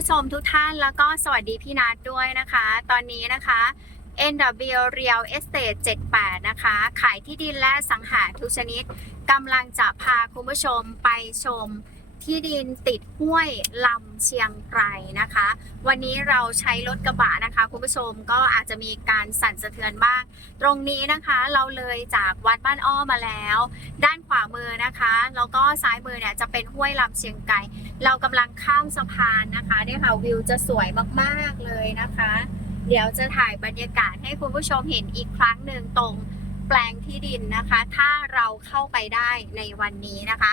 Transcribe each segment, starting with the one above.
ผู้ชมทุกท่านแล้วก็สวัสดีพี่นัทด้วยนะคะ ตอนนี้นะคะ NW Real Estate 78 นะคะ ขายที่ดินและสังหารทุกชนิดกำลังจะพาคุณผู้ชมไปชม ที่ดินติดห้วยลำเชียงไกรนะคะ วันนี้เราใช้รถกระบะนะคะคุณผู้ชมก็อาจจะมีการสั่นสะเทือนบ้าง ตรงนี้นะคะเราเลยจากวัดบ้านอ้อมาแล้ว ด้านขวามือนะคะแล้วก็ซ้ายมือเนี่ยจะเป็นห้วยลำเชียงไกรเรากำลังข้ามสะพานนะคะเนี่ยค่ะวิวจะสวยมากๆเลยนะคะ เดี๋ยวจะถ่ายบรรยากาศให้คุณผู้ชมเห็นอีกครั้งหนึ่งตรงแปลงที่ดินนะคะ ถ้าเราเข้าไปได้ในวันนี้นะคะ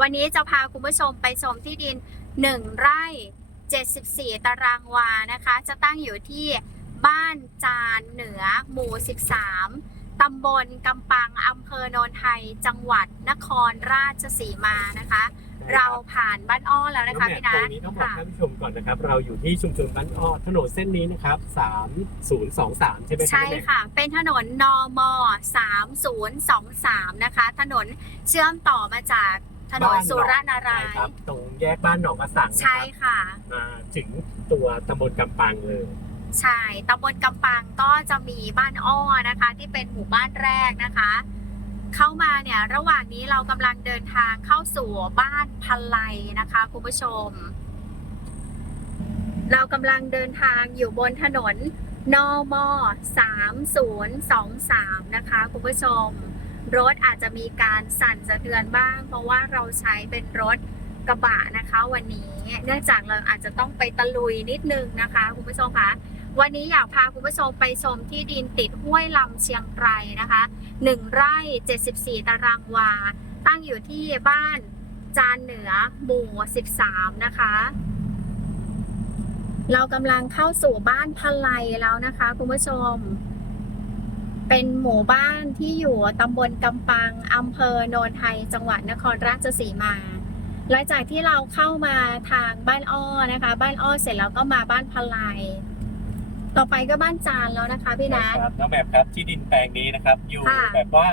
วันนี้จะพาคุณผู้ชมไปชมที่ดิน 1 ไร่ 74 ตารางวานะคะ จะตั้งอยู่ที่บ้านจานเหนือหมู่ 13 ตำบลกำปังอำเภอโนนไทย จังหวัดนครราชสีมานะคะ เราผ่านบ้านอ้อแล้วนะคะพี่นัตรทงนี้ต้องบอกค่ะท่านผู้ชมก่อนนะครับ เราอยู่ที่ชุมชนบ้านอ้อถนนเส้นนี้นะครับ3023 ใช่ไหมรับใช่แม่ค่ะ เป็นถนนนม3023 นะคะ ถนนเชื่อมต่อมาจาก ถนนสุรนาราใช่ยครับตรงแยกบ้านหนองกระสังนะใช่ครับค่ะ มาถึงตัวตำบลกำปังเลย ใช่ตำบลกำปังก็จะมีบ้านอ้อนะคะ ที่เป็นหมู่บ้านแรกนะคะ เข้ามาเนี่ยระหว่างนี้เรากำลังเดินทางเข้าสู่บ้านพันไลนะคะคุณผู้ชม เรากำลังเดินทางอยู่บนถนนนม3023 นะคะคุณผู้ชม รถอาจจะมีการสั่นสะเทือนบ้าง เพราะว่าเราใช้เป็นรถกระบะนะคะวันนี้เนื่องจากเราอาจจะต้องไปตะลุยนิดนึงนะคะคุณผู้ชมคะวันนี้อยากพาคุณผู้ชมไปชมที่ดินติดห้วยลำเชียงไกรนะคะ1ไร่ 74 ตารางวา ตั้งอยู่ที่บ้านจานเหนือหมู่ 13 นะคะ เรากำลังเข้าสู่บ้านพะไลแล้วนะคะคุณผู้ชม เป็นหมู่บ้านที่อยู่ตำบลกำปังอำเภอโนนไทย จังหวัดนครราชสีมาหลังจากที่เราเข้ามาทางบ้านอ้อนะคะ บ้านอ้อเสร็จแล้วก็มาบ้านพะไลต่อไปก็บ้านจานแล้วนะคะพี่นัทครับน้องแบบครับที่ดินแปลงนี้นะครับ อยู่ค่ะแบบว่า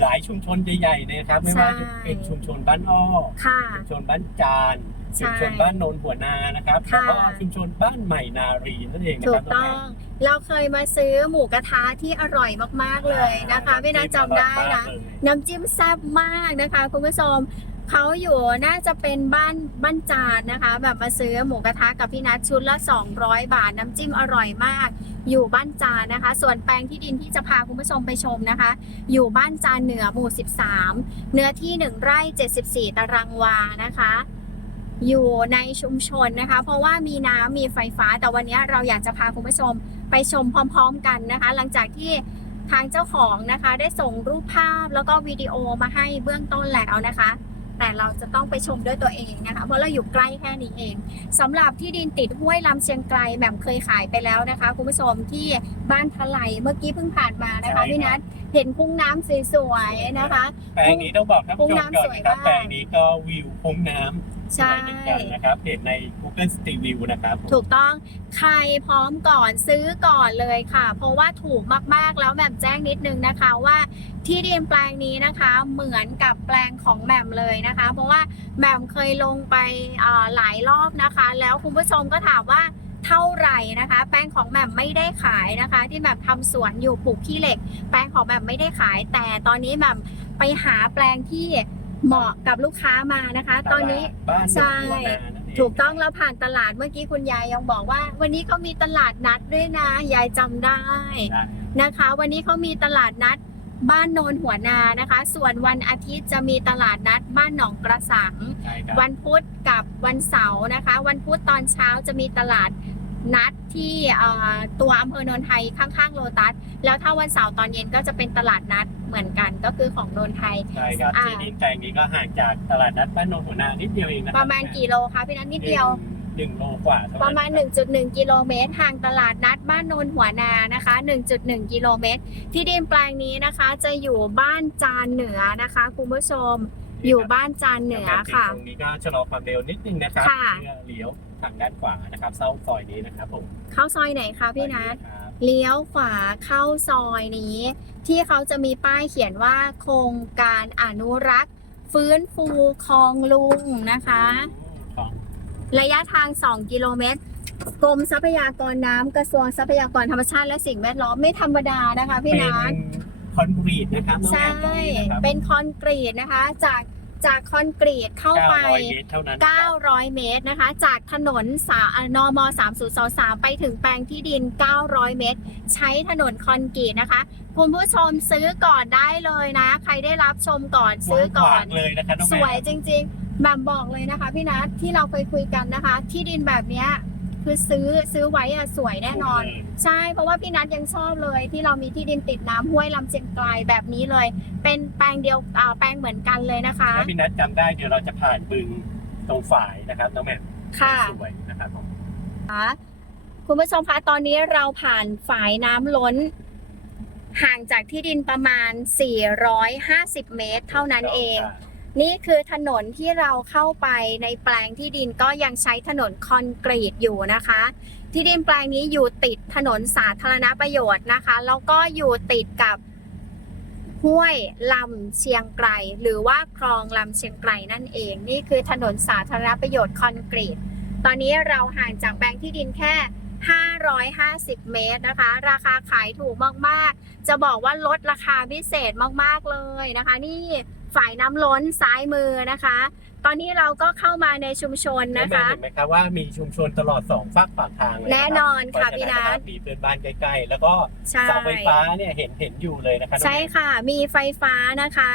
หลายชุมชนใหญ่ๆเลยนะครับ ไม่ว่าใช่จะเป็นชุมชนบ้านอ้อค่ะชุมชนบ้านจานใช่ชุมชนบ้านโนนหัวนานะครับค่ะแล้วก็ชุมชนบ้านใหม่นารีนั่นเองนะถูครักบต้องเราเคยมาซื้อหมูกระทะที่อร่อยมากๆเลยนะคะพี่นัทจำได้นะน้ำจิ้มแซ่บมากนะคะคุณผู้ชมเขาอยู่น่าจะเป็นบ้านบ้านจานนะคะ แบบมาซื้อหมูกระทะกับพี่นัทชุดละ 200 บาทน้ำจิ้มอร่อยมาก อยู่บ้านจานนะคะ ส่วนแปลงที่ดินที่จะพาคุณผู้ชมไปชมนะคะ อยู่บ้านจานเหนือหมู่ 13 เนื้อที่ 1 ไร่ 74 ตารางวานะคะ อยู่ในชุมชนนะคะ เพราะว่ามีน้ำมีไฟฟ้า แต่วันนี้เราอยากจะพาคุณผู้ชมไปชมพร้อม ๆ กันนะคะ หลังจากที่ทางเจ้าของนะคะได้ส่งรูปภาพแล้วก็วิดีโอมาให้เบื้องต้นแล้วนะคะ แต่เราจะต้องไปชมด้วยตัวเองนะคะ เพราะเราอยู่ใกล้แค่นี้เองสำหรับที่ดินติดห้วยลำเชียงไกลแหม่มเคยขายไปแล้วนะคะคุณผู้ชมที่บ้านพะไลเมื่อกี้เพิ่งผ่านมานะคะพี่นัทเห็นคุ้งน้ำสวยๆนะคะแปลงนี้ต้องบอกท่านผู้ชมก่อนนะครับห้องน้ำสวยมากแปลงนี้ก็วิวคุ้งน้ำส ใช่วยเหมือนกันนะครับเห็นใน Google Street View นะครับถูกต้องใครพร้อมก่อนซื้อก่อนเลยค่ะ เพราะว่าถูกมากๆแล้วแหม่มแจ้งนิดนึงนะคะว่าที่ดินแปลงนี้นะคะเหมือนกับแปลงของแหม่มเลยนะคะ เพราะว่าแหม่มเคยลงไปเอ่อหลายรอบนะคะ แล้วคุณผู้ชมก็ถามว่าเท่าไหร่นะคะ แปลงของแหม่มไม่ได้ขายนะคะ ที่แบบทำสวนอยู่ปลูกขี้เหล็ก แปลงของแหม่มไม่ได้ขาย แต่ตอนนี้แหม่มไปหาแปลงที่ เหมาะกับลูกค้ามานะคะ ตอนนี้บ้านใช่หัวนานั่นเถูกต้องแล้วผ่านตลาดเมื่อกี้คุณยายยังบอกว่า วันนี้เขามีตลาดนัดด้วยนะ ยายจำได้ได้นะคะ วันนี้เขามีตลาดนัดบ้านโนนหัวนานะคะ ส่วนวันอาทิตย์จะมีตลาดนัดบ้านหนองกระสังใช่ครับวันพุธกับวันเสาร์นะคะ วันพุธตอนเช้าจะมีตลาดนัดที่เอ่อตัวอำเภอโนนไทยข้างๆโลตัส แล้วถ้าวันเสาร์ตอนเย็นก็จะเป็นตลาดนัด เหมือนกันก็คือของโนนไทย ใช่ครับอ่า ที่ดินแปลงนี้ก็ห่างจากตลาดนัดบ้านโนนหัวนานิดเดียวเองนะคปบระมาณกี่โลคะพี่นัทนิดเดียว หนึ่งโลกว่าเท่นั้นประมาณ 1.1 กิโลเมตรห่างตลาดนัดบ้านโนนหัวนานะคะ 1.1 กิโลเมตร ที่ดินแปลงนี้นะคะ จะอยู่บ้านจานเหนือนะคะคุณผู้ชม อยู่บ้านจานเหนือค่ะ ตรงนี้ก็ชะลอความเร็วนิดนึงนะครับค่ะ เพื่อเลี้ยวทางด้านขวานะครับเส้าซอยนี้นะครับผมเข้าซอยไหนคะพี่นัทครับ เลี้ยวขวาเข้าซอยนี้ ที่เขาจะมีป้ายเขียนว่าโครงการอนุรักษ์ ฟื้นฟูคลองลุงนะคะของระยะทาง 2 กิโลเมตรกรมทรัพยากรน้ำกระทรวงทรัพยากรธรรมชาติและสิ่งแวดล้อมไม่ธรรมดานะคะพี่เป็นนัทคอนกรีตนะครับน้องใช่แอนตรงนี้นะครับเป็นคอนกรีตนะคะ จาก จากคอนกรีตเข้าไป 900เมตรเท่านั้นนะครับ900 เมตรนะคะ จากถนนสาอ่านม3023ไปถึงแปลงที่ดิน 900 เมตร ใช้ถนนคอนกรีตนะคะ คุณผู้ชมซื้อก่อนได้เลยนะ ใครได้รับชมก่อนซื้อก่อนขวางเลยนะคะน้องสแม่วยจริงๆแบบบอกเลยนะคะพี่นัทที่เราเคยคุยกันนะคะ ที่ดินแบบเนี้ย คือซื้อซื้อไว้อะสวยแน่นอน ใช่เพราะว่าพี่นัทยังชอบเลย ที่เรามีที่ดินติดน้ำห้วยลำเชียงไกลแบบนี้เลย เป็นแปลงเดียวอ่าแปลงเหมือนกันเลยนะคะ ถ้าพี่นัทจำได้เดี๋ยวเราจะผ่านบึงตรงฝายนะครับน้องแม่ค่ะ สวยนะครับผมคะคุณผู้ชมคะตอนนี้เราผ่านฝายน้ำล้น ห่างจากที่ดินประมาณ 450 เมตร เท่านั้นเอง นี่คือถนนที่เราเข้าไปในแปลงที่ดินก็ยังใช้ถนนคอนกรีตอยู่นะคะ ที่ดินแปลงนี้อยู่ติดถนนสาธารณประโยชน์นะคะ แล้วก็อยู่ติดกับห้วยลำเชียงไกรหรือว่าคลองลำเชียงไกรนั่นเอง นี่คือถนนสาธารณประโยชน์คอนกรีต ตอนนี้เราห่างจากแปลงที่ดินแค่ 550 เมตรนะคะ ราคาขายถูกมากๆ จะบอกว่าลดราคาพิเศษมากๆเลยนะคะ นี่ ฝ่ายน้ำล้นซ้ายมือนะคะ ตอนนี้เราก็เข้ามาในชุมชนน้องนะแม่คะ เห็นไหมครับว่ามีชุมชนตลอดสองฝั่งปากทางเลยะครับแน่นอนค่ะเพราพี่ฉนัครับทมีเพื่อนบ้านใกล้ๆ แล้วก็ใช่ เสาไฟฟ้าเนี่ยเห็นเห็นอยู่เลยนะคะน้องใช่แม่ค่ะ มีไฟฟ้านะคะ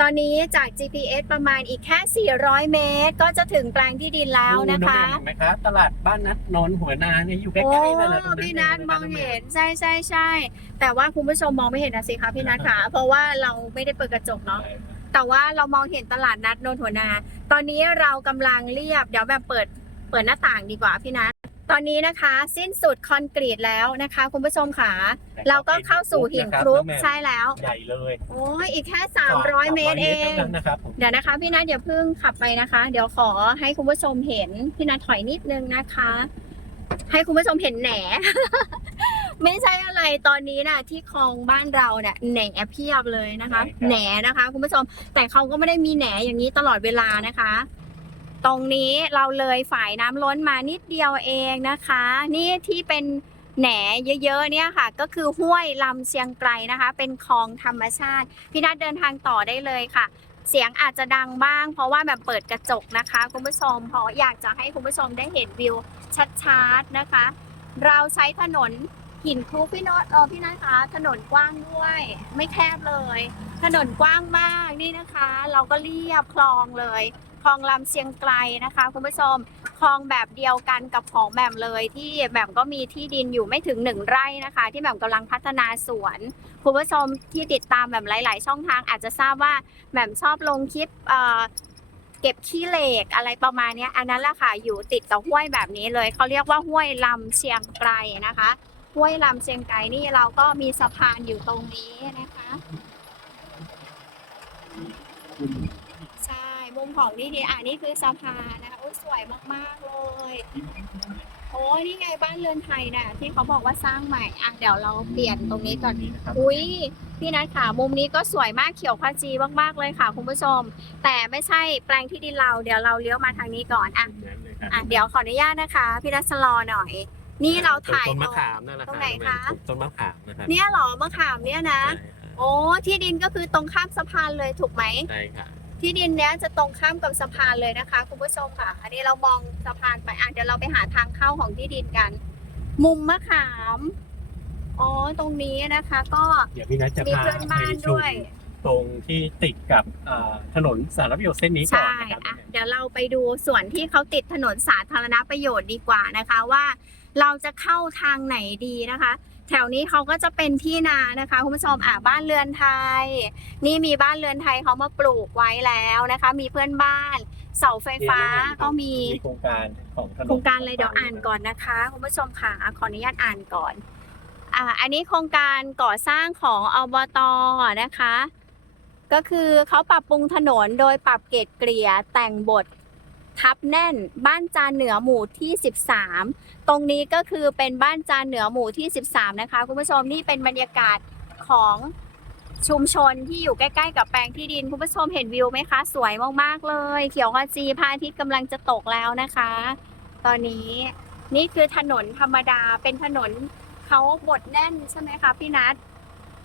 ตอนนี้จาก GPS ประมาณอีกแค่ 400 เมตร ก็จะถึงแปลงที่ดินแล้วนะคะ เห็นไหมครับตลาดบ้านนัดนนท์หัวนาเนี่ยอยู่ใกโอ้ล้ๆนั่นแหละตรงพี่นัทมองลยะครับเห็นใช่ใช่ใช่แต่ว่าคุณผู้ชมมองไม่เห็นนะสิคะพี่นัทค่ะ เพราะว่าเราไม่ได้เปิดกระจกเนาะ แต่ว่าเรามองเห็นตลาดนัดนนทหัวนา ตอนนี้เรากำลังเรียบ เดี๋ยวแบบเปิดเปิดหน้าต่างดีกว่าพี่นัทตอนนี้นะคะ สิ้นสุดคอนกรีตแล้วนะคะ คุณผู้ชมค่ะ เราก็เข้าสู่หินคลุกใช่แล้ว ใหญ่เลยโอ้ยอีกแค่ 300 เมตรเองท่านั้นนะครับผมเดี๋ยวนะคะ พี่นัทอย่าเพิ่งขับไปนะคะ เดี๋ยวขอให้คุณผู้ชมเห็นพี่นัทถอยนิดนึงนะคะ ให้คุณผู้ชมเห็นแหน ไม่ใช่อะไรตอนนี้นะที่คลองบ้านเราเนี่ยแหนเพียบเลยนะคะ แหนนะคะ คุณผู้ชม แต่เขาก็ไม่ได้มีแหนอย่างนี้ตลอดเวลานะคะ ตรงนี้เราเลยฝ่ายน้ำล้นมานิดเดียวเองนะคะ นี่ที่เป็นแหนเยอะๆเนี่ยค่ะ ก็คือห้วยลำเชียงไกรนะคะ เป็นคลองธรรมชาติพี่นัทเดินทางต่อได้เลยค่ะ เสียงอาจจะดังบ้าง เพราะว่าแบบเปิดกระจกนะคะ คุณผู้ชมเพราะอยากจะให้คุณผู้ชมได้เห็นวิวชัดๆนะคะ เราใช้ถนน หินคลุกพี่โนตเออพี่นัทคะ ถนนกว้างด้วย ไม่แคบเลย ถนนกว้างมากนี่นะคะ เราก็เรียบคลองเลยคลองลำเชียงไกลนะคะ คุณผู้ชมคลองแบบเดียวกันกับของแหม่มเลยที่แหม่มก็มีที่ดินอยู่ไม่ถึงหนึ่งไร่นะคะ ที่แหม่มกำลังพัฒนาสวน คุณผู้ชมที่ติดตามแบบหลาย ๆ ช่องทางอาจจะทราบว่าแหม่มชอบลงคลิปเอ่อเก็บขี้เหล็กอะไรประมาณเนี้ยอันนั้นแหละค่ะอยู่ติดกับห้วยแบบนี้เลยเขาเรียกว่าห้วยลำเชียงไกรนะคะ ห้วยลำเชียงไกรนี่เราก็มีสะพานอยู่ตรงนี้นะคะ ใช่มุมของนี่ดีอะนี่คือสะพานนะคะโอ้สวยมากๆเลยโอ้ยนี่ไงบ้านเรือนไทยน่ะที่เขาบอกว่าสร้างใหม่อะเดี๋ยวเราเปลี่ยนตรงนี้ก่อนนะครับอุ้ยพี่นัทค่ะมุมนี้ก็สวยมากเขียวขจีมากๆเลยค่ะคุณผู้ชม แต่ไม่ใช่แปลงที่ดินเราเดี๋ยวเราเลี้ยวมาทางนี้ก่อนอะอะเดี๋ยวขออนุญาตนะคะ พี่นัทชลอหน่อย นี่เราถ่ายต้นมะตรงขามนั่นแหละตรงไหนคะต้นมะขามนะครับเนี่ยเหรอมะขามเนี่ยนะใช่ครับโอ้ที่ดินก็คือตรงข้ามสะพานเลยถูกไหมใช่ค่ะที่ดินเนี้ยจะตรงข้ามกับสะพานเลยนะคะคุณผู้ชมค่ะ อันนี้เรามองสะพานไปอะเดี๋ยวเราไปหาทางเข้าของที่ดินกัน มุมมะขามอ๋อตรงนี้นะคะ ก็เดี๋ยวพี่นัทจะมีพาเพื่อนบ้านไปชมด้วยตรงที่ติดกับอ่าถนนสารประโยชน์เส้นนี้ก่อนใช่นะครับอะเดี๋ยวเราไปดูส่วนที่เขาติดถนนสาธารณประโยชน์ดีกว่านะคะว่า เราจะเข้าทางไหนดีนะคะ แถวนี้เขาก็จะเป็นที่นานะคะคุณผู้ชมอะบ้านเรือนไทย นี่มีบ้านเรือนไทยเขามาปลูกไว้แล้วนะคะ มีเพื่อนบ้าน เสาไฟฟ้าก็มีมีโครงการของถนนโครงการอะไรเดี๋ยวอ่านก่อนนะคะคุณผู้ชมค่ะขออนุญาตอ่านก่อนอ่าอันนี้โครงการก่อสร้างของอบตนะคะ ก็คือเขาปรับปรุงถนนโดยปรับเกรดเกลี่ยแต่งบท ทับแน่นบ้านจานเหนือหมู่ที่ 13 ตรงนี้ก็คือเป็นบ้านจานเหนือหมู่ที่ 13 นะคะ คุณผู้ชมนี่เป็นบรรยากาศของชุมชนที่อยู่ใกล้ ๆ กับแปลงที่ดิน คุณผู้ชมเห็นวิวไหมคะ สวยมากๆเลย เขียวขจีพระอาทิตย์กำลังจะตกแล้วนะคะ ตอนนี้นี่คือถนนธรรมดาเป็นถนนเขาบดแน่นใช่ไหมคะพี่นัท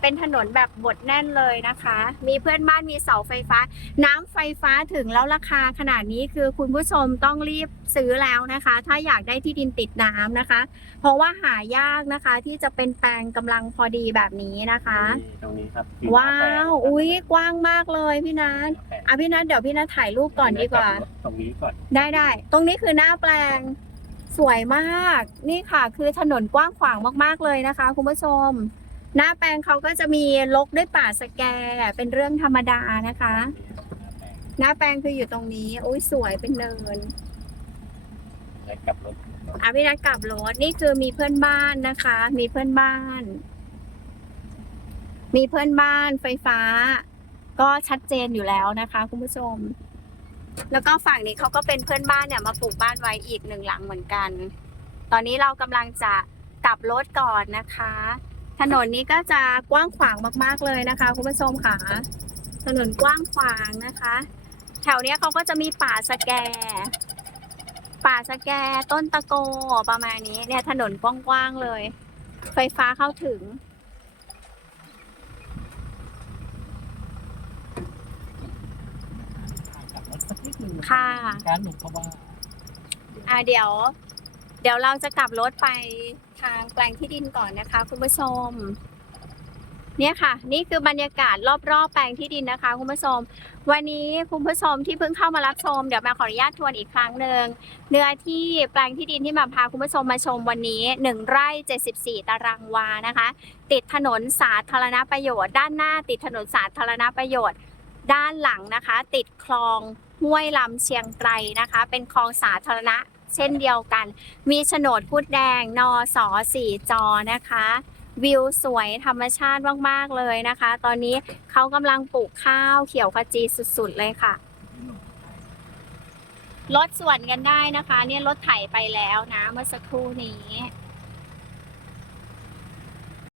เป็นถนนแบบบดแน่นเลยนะคะ มีเพื่อนบ้านมีเสาไฟฟ้า น้ำไฟฟ้าถึงแล้วราคาขนาดนี้คือคุณผู้ชมต้องรีบซื้อแล้วนะคะ ถ้าอยากได้ที่ดินติดน้ำนะคะ เพราะว่าหายากนะคะที่จะเป็นแปลงกำลังพอดีแบบนี้นะคะ ตรงนี้ครับว้าว อุ้ยกว้างมากเลยพี่นัทอะพี่นัทเดี๋ยวพี่นัทถ่ายรูปก่อนดีกว่า ตรงนี้ก่อน ได้ได้ตรงนี้คือหน้าแปลง สวยมาก นี่ค่ะ คือถนนกว้างขวางมาก ๆ เลยนะคะ คุณผู้ชม หน้าแปลงเขาก็จะมีลกด้วยป่าสแก เป็นเรื่องธรรมดานะคะ หน้าแปลงคืออยู่ตรงนี้อุ้ยสวยเป็นเนินเลยกลับรถอะพี่นัทกลับรถนี่คือมีเพื่อนบ้านนะคะ มีเพื่อนบ้าน มีเพื่อนบ้านไฟฟ้า ก็ชัดเจนอยู่แล้วนะคะคุณผู้ชม แล้วก็ฝั่งนี้เขาก็เป็นเพื่อนบ้านเนี่ยมาปลูกบ้านไว้อีกหนึ่งหลังเหมือนกัน ตอนนี้เรากำลังจะกลับรถก่อนนะคะ ถนนนี้ก็จะกว้างขวางมาก ๆเลยนะคะคุณผู้ชมค่ะ ถนนกว้างขวางนะคะ แถวเนี้ยเขาก็จะมีป่าสแก ป่าสแกต้นตะโกประมาณนี้เนี่ยถนนกว้างๆเลย ไฟฟ้าเข้าถึงกลับรถสักนิดนึงค่ะ การหลบเพราะว่า อ่าเดี๋ยว เดี๋ยวเราจะกลับรถไป ทางแปลงที่ดินก่อนนะคะ คุณผู้ชม เนี่ยค่ะ นี่คือบรรยากาศรอบๆแปลงที่ดินนะคะ คุณผู้ชม วันนี้คุณผู้ชมที่เพิ่งเข้ามารับชมเดี๋ยวมาขออนุญาตทวนอีกครั้งหนึ่งเนื้อที่แปลงที่ดินที่มาพาคุณผู้ชมมาชมวันนี้ 1 ไร่ 74 ตารางวานะคะ ติดถนนสาธารณประโยชน์ ด้านหน้าติดถนนสาธารณประโยชน์ด้านหลังนะคะ ติดคลองห้วยลำเชียงไกรนะคะ เป็นคลองสาธารณะ เช่นเดียวกัน มีโฉนดพุดแดงนอสอสี่จอนะคะ วิวสวยธรรมชาติมาก ๆ เลยนะคะ ตอนนี้เขากำลังปลูกข้าวเขียวขจีสุด ๆ เลยค่ะ รถสวนกันได้นะคะ เนี่ยรถไถไปแล้วนะเมื่อสักครู่นี้